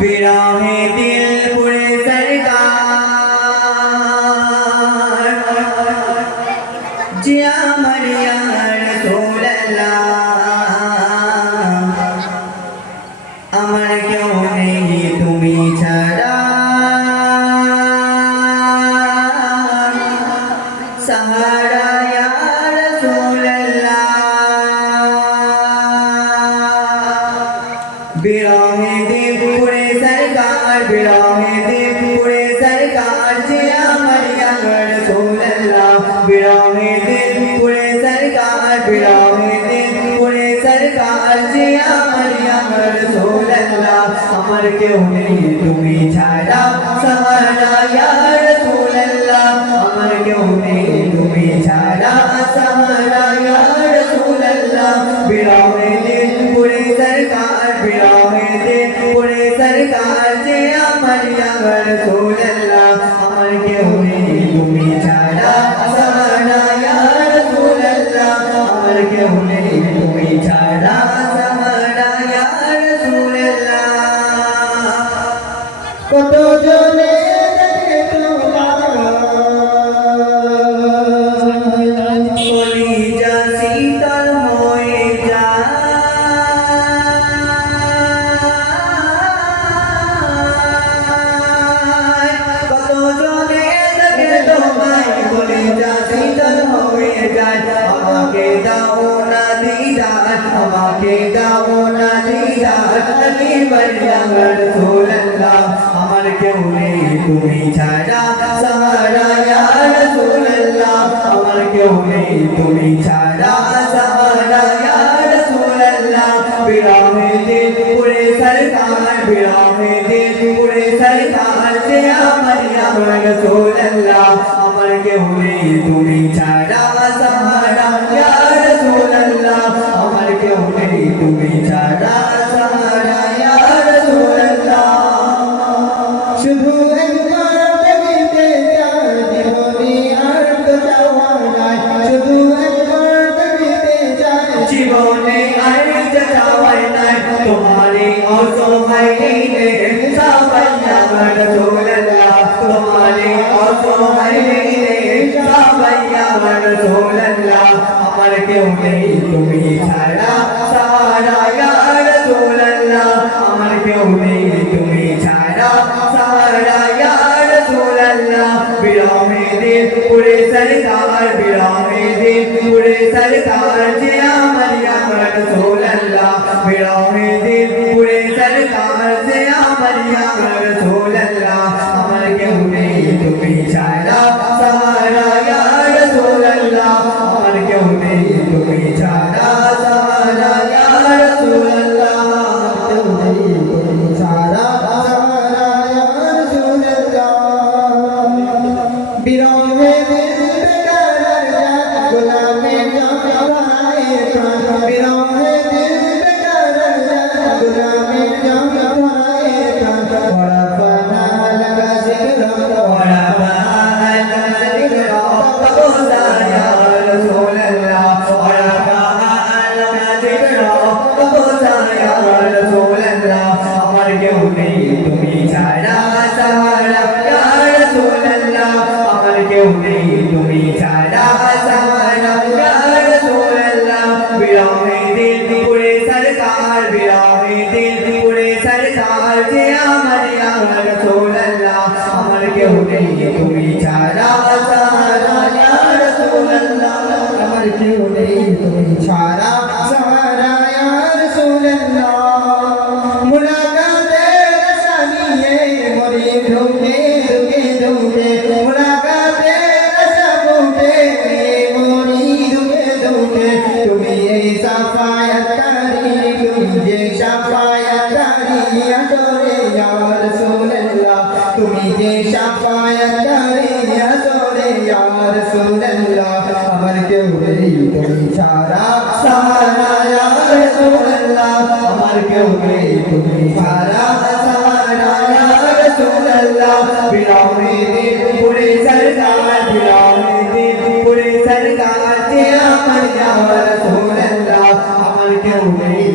बिराहे दिल पुरे सरकार जिया मरिया रसूल अल्लाह अमर क्यों नहीं तुमी छड़ा सहारा या रसूल अल्लाह बिराहे दिल पुरे सरकार बिराहे दिल पुरे सरकार जिया मरिया रसूल अल्लाह बिराहे दिल पुरे सरकार बिराहे दिल पुरे सरकार जिया मरिया रसूल अल्लाह अमर क्यों नहीं तुमी छाड़ा सहारा या रसूल अल्लाह अमर क्यों नहीं तुमी छाड़ा सहारा या रसूल अल्लाह बिराहे दिल पुरे सरकार बिराहे दिल पुरे सरकार जिया मरिया रसूल अल्लाह अमर क्यों नहीं तुमी छाड़ा सहारा या रसूल अल्लाह अमर क्यों नहीं तुमी छाड़ा सहारा या रसूल अल्लाह কত জনে দেখে তোমার কলিজা শীতল হয়ে যায় কত জনে দেখে তোমায় কলিজা শীতল হয়ে যায় আমাকে দাও না দিদার আমাকে দাও না দিদার আলী মরিয়ম রাসূল আল্লাহ আমার কেউ নেই তুমি ছাড়া সহারা ইয়া রাসূল আল্লাহ আমার কেউ নেই তুমি ছাড়া সহারা ইয়া রাসূল আল্লাহ বিরাহে দিল পুরে সরকার বিরাহে দিল পুরে সরকার জিয়া মরিয়ম রাসূল আল্লাহ আমার কেউ নেই তুমি ছাড়া সহারা ইয়া রাসূল আল্লাহ আমার কেউ নেই তুমি ছাড়া সহারা ইয়া রাসূল আল্লাহ শুধু একবার দেখিতে চাই জীবনে আর তো চাওয়া নাই শুধু একবার দেখিতে চাই জীবনে আর তো চাওয়া নাই তোমারে অসহায় নেই সাবাইয়া রাসূল আল্লাহ তোমারে অসহায় নেই সাবাইয়া রাসূল আল্লাহ আমার কেউ নেই তুমি ছাড়া সহারা ইয়া রাসূল আল্লাহ আমার কেউ নেই তুমি ছাড়া सहारा या रसूल अल्लाह बिराहे दिल पुरे सरकार बिराहे दिल पुरे सरकार जिया मरियम रसूल अल्लाह बिराहे दिल पुरे सरकार जिया मरियम रसूल अल्लाह अमर क्यों नहीं तुमी छाड़ा सहारा या रसूल अल्लाह अमर क्यों नहीं तुमी छाड़ा सहारा या रसूल अल्लाह क्यों नहीं तुमी छाड़ा बिराहे दिल बेकरार जात गुलामे जात भाई बिराहे दिल बेकरार जात गुलामे जात भाई बड़ा पाना लगा जिक्र बड़ा पाना लगा जिक्र कबूला या रसूल अल्लाह बड़ा पाना लगा जिक्र कबूला या रसूल अल्लाह अमर क्यों नहीं तुमी छाड़ा सहारा या रसूल अल्लाह क्यों नहीं तुमी छाड़ा सहारा या रसूल अल्लाह बिराहे दिल पुरे सरकार बिराहे दिल पुरे सरकार जिया मरियम रसूल अल्लाह अमर क्यों नहीं तुमी छाड़ा सहारा या रसूल अल्लाह अमर क्यों नहीं तुमी छाड़ा सहारा या रसूल अल्लाह मुलाकाते रसानिए मोरी ढूंढे दुखे ढूंढे मुलाकाते रसा ढूंढे मोरी दुखे ढूंढे तुमी ये सफायत करी तुझे शफायत करी अतोरे या रसूल अल्लाह तुमी ये शफायत करी अतोरे या रसूल अल्लाह अमर क्यों नहीं तुमी छाड़ा सहारा या रसूल अल्लाह अमर क्यों नहीं तुमी छाड़ा सहारा या रसूल अल्लाह बिराहे दिल पुरे सरकार बिराहे दिल पुरे सरकार जिया मरियम रसूल अल्लाह अमर क्यों नहीं